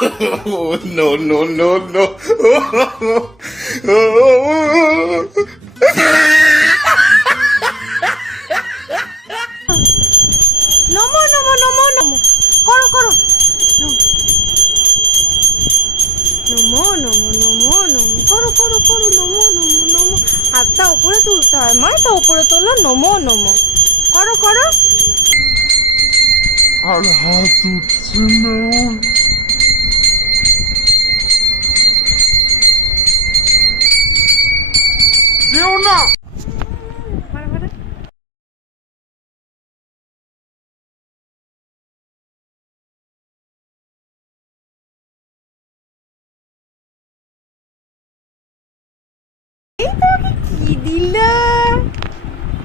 No, no, no, no. নমো নমো নমো নমো করো করো নমো নমো নমো নমো করো করো করো নমো নমো নমো হাতটা উপরে তুলতে হয়, মাথা উপরে তোলো, নমো নমো করো করো। আর হাত উঠছে না। যেও না। মারে মারে। এই তো কি দিলা